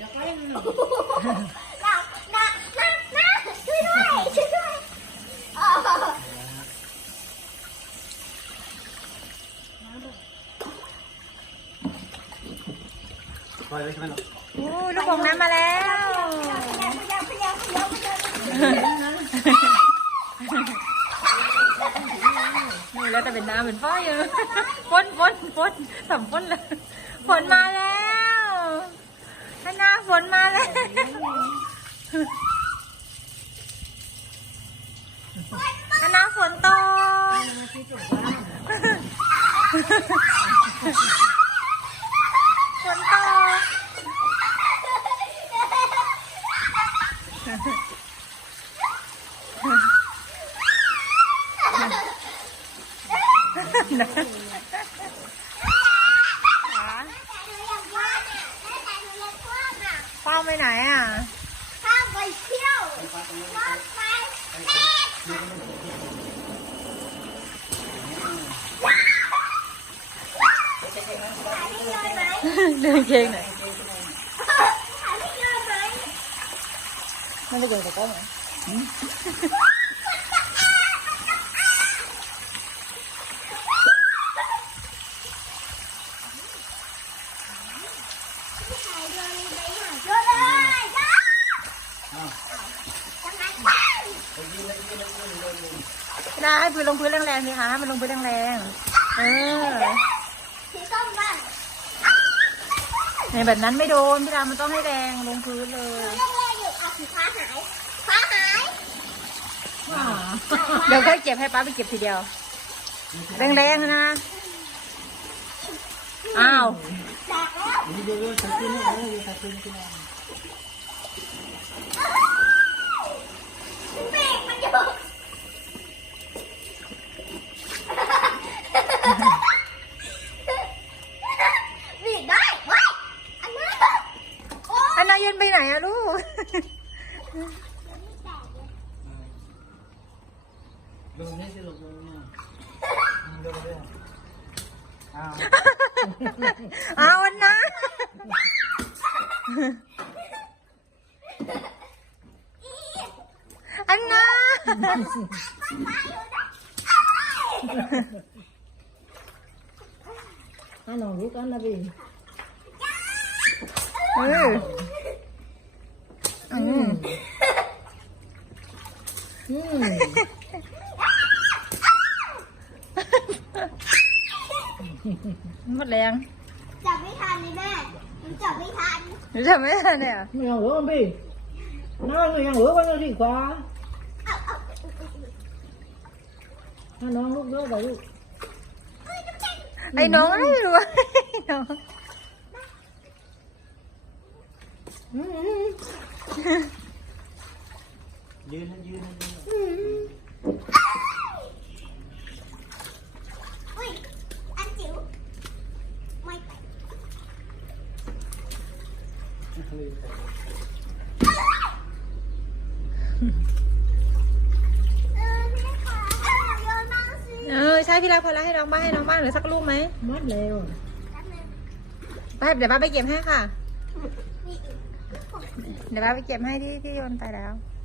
จะใกล้มันหน่อยน้ำน้ำน้ำน้ำช่วยด้วยช่วยด้วยอ๋อปล่อยไว้ใช่ไหมลูกโอ้ลูกของน้ำมาแล้วพยายามพยายามพยายามพยายามนี่แล้วแต่เป็นน้ำเป็นฟ้าอยู่ฝนฝนฝนสำฝนเลยฝนมาแล้วฮันนาฝนมาแล้วฮันนาฝนตก ที่ตกบ้าน ฝนตก ป้าไปไหนอะข้ามไปเที่ยวรถไฟหาพี่โยนไหมเดินเก่งหน่อยหาพี่โยนไหมไม่ได้เดินกับก้องเหรอหาโยนไปหาโยนเลยจ้าอ้าวทำไม ไปยืนเลยยืนเลยยืนเลยยืนพี่ดาให้พื้นลงพื้นแรงๆสิคะให้มันลงพื้นแรงๆ เออสีส้มบ้างในแบบนั้นไม่โดนพี่ดามันต้องให้แรงลงพื้นเลยเรื่องแรกอยู่อะสีฟ้าหายฟ้าหายเดี๋ยวค่อยเก็บให้ป้าไปเก็บทีเดียว แรงๆนะ อ้าว บรกมันอยู่เบรกได้ไว้อันนั้นโอ้อันนาเย็นไปไหนอะลูก ลงนี่สิลูกลงเนี่ยลงเลยอ้าวเอาอันนะ อันนะถ้าน้องรู้กันนะพี่เอออืมอืมหมดแรงจับไม่ทันเลยแม่มันจับไม่ทันหนูจะไม่ได้เนี่ยไม่เอาหรือกันพี่น้องไม่เอาหรือกันดีกว่าเอาเอาถ้าน้องลูกเยอะไปลูกไอ้น้องไม่รู้ไอ้น้องอืมยืนนะยืนนะยืน อืม อุ้ยอันจิ๋วไม่ไป เออพี่คะโยนบ้างสิเออใช่พี่รักพอแล้วให้น้องบ้างให้น้องบ้างเหรือสักลูกไหมมัดแล้วแป๊บนึงไปเดี๋ยวป้าไปเก็บให้ค่ะมีอีกเดี๋ยวป้าไปเก็บให้ที่ที่โยนไปแล้วเ